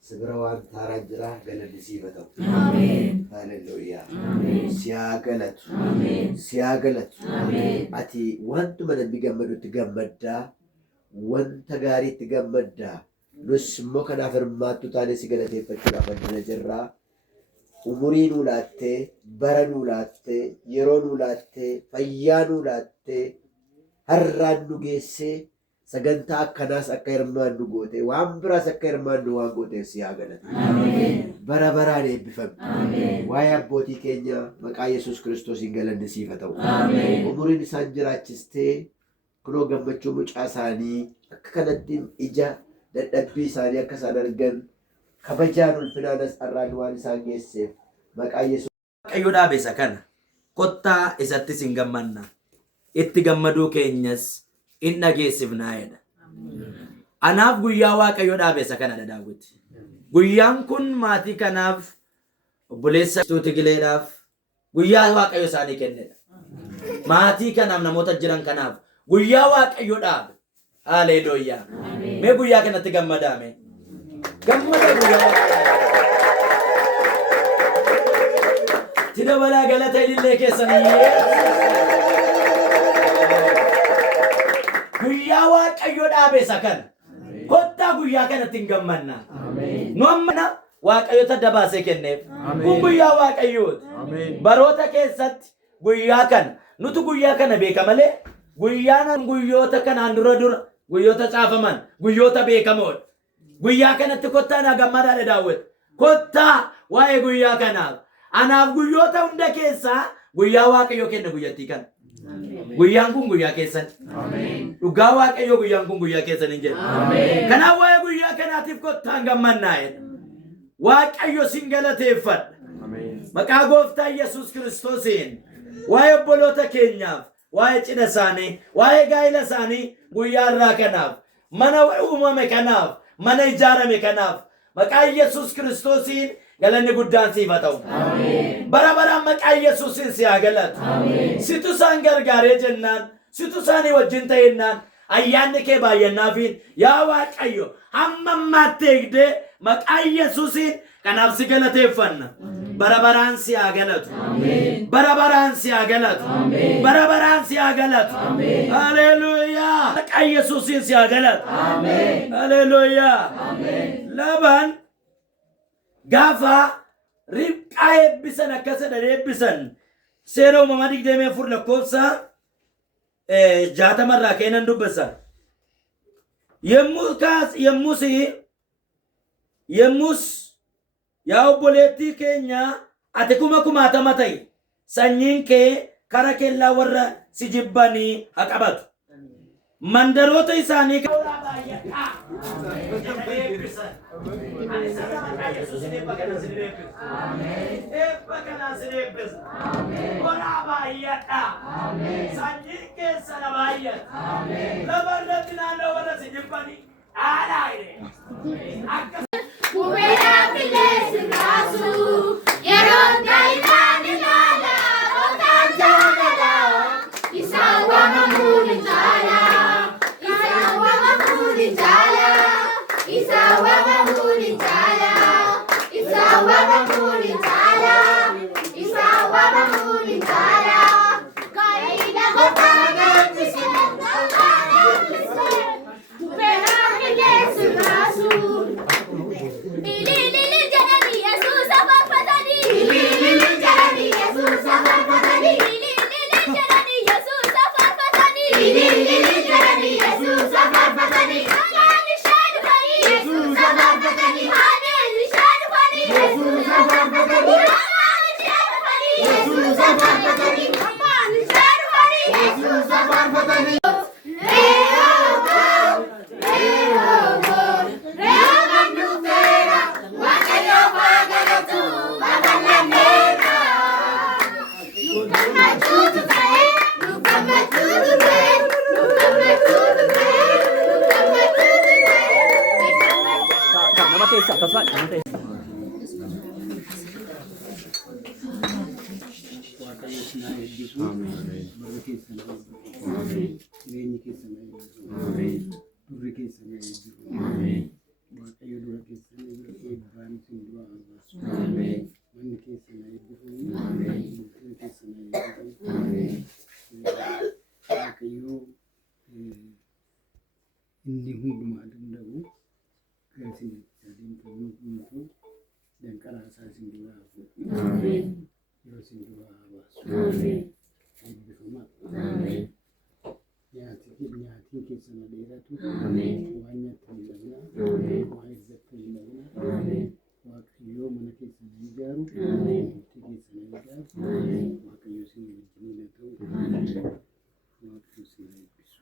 Sibrawaan taaraan jira galanni siifatau. Ameen. Haleluuyaa. Ameen. Siyaa galatu. Ameen. Siyaa galatu. Ameen. Ati wantuma namni gammadutti gammaddaa, wanta gaariitti gammaddaa. Nus immoo kanaaf hirmaattu taanee si galateeffachuudhaaf addana jirraa. Umurii nuu laattee, bara nuu laattee, yeroo nuu laattee, fayyaa nuu laattee, har'aan nu geessee sagantaa akkanaas akka hirmaannu goote waan biraas akka hirmaannu waan gooteef si haa galatu. Bara baraan eebbifamte. Waa'ee abbootii keenya maqaa Yesuus Kiristoosiin galanni siif haa ta'u. Umuriin isaan jiraachistee kunoo gammachuu mucaa isaanii akka kanatti ija dadhabbii isaanii akka isaan argan kabajaan ulfinaanas har'aan waan isaan geesseef maqaa Yesuus. Waaqayyo dhaabeessa kana kottaa isattis hin gammanna. Itti gammaduu keenyas in dhageessifnaa jedha. Anaaf guyyaa Waaqayyo dhaabeessa kana Daawit. Guyyaan kun maatii kanaaf obboleessa Tigileedhaaf guyyaa Waaqayyo isaanii kennedha. Maatii kanaaf namoota jiran kanaaf guyyaa Waaqayyo dhaabe. Haleluuyaa. Mee guyyaa kanatti gammadaame. Gammada guyyaa. Tida balaa galata ilillee keessanii. waaqayyo dhaabe isa kana kottaa guyyaa kanatti hin gammanna nu amma waaqayyo tadda baasee kenneef kun guyyaa waaqayyooti baroota keessatti guyyaa kana nutu guyyaa kana beeka malee guyyaan guyyoota kanaan dura guyyoota caafaman guyyoota beekamoodha guyyaa kanatti kottaa na gammadaadha daawwet kottaa waa'ee guyyaa kanaaf anaaf guyyoota hunda keessaa guyyaa waaqayyo kenna guyyattii kana guyyaan kun guyyaa keessan dhugaa waaqayyo guyyaan kun guyyaa keessan hin jedhu kanaaf waa'ee guyyaa kanaatiif kottaan gammannaa'edha waaqayyo sin galateeffadha maqaa gooftaa Yesuus Kiristoosiin waa'ee obboloota keenyaaf waa'ee cidha isaanii waa'ee gaa'ila isaanii guyyaa irraa kanaaf mana uumame kanaaf mana ijaarame kanaaf maqaa Yesuus Kiristoosiin galanni guddaan siif haa ta'u bara baraan maqaa Yesuusiin si haa galatu situ isaan gargaaree jennaan situ isaanii wajjin ta'ennaan ayyaanni kee baay'annaafiin yaa waaqayyo hamma ammaatti eegdee maqaa Yesuusiin kanaaf si galateeffanna bara baraan si haa galatu bara baraan si haa galatu bara baraan si haa galatu haleluuyaa maqaa Yesuusiin si haa galatu haleluuyaa Laabaan gaafa Ribqaa eebbisan akkasidha eebbisan seera uumamaa 24 lakkoofsa 60 irraa keenan dubbisa yemmus yaa obboleettii keenya ati kumaatama ta'i sanyiin kee kara kellaa warra si jibbanii haa qabatu mandaroota isaanii inni hundumaa danda'u gatiin sadeen ta'uu dan karaa isaa isin duraa yeroo isin duraa baasu eebbifama nyaatiin keessan dheeratu waan nyaattan hin dhabna waan izzattan hin dhabna waaqayyoo mana keessan ijaaru murtii keessan ijaaru waaqayyoo isin wajjiniin haa ta'u waaqayyoo isin eebbisu.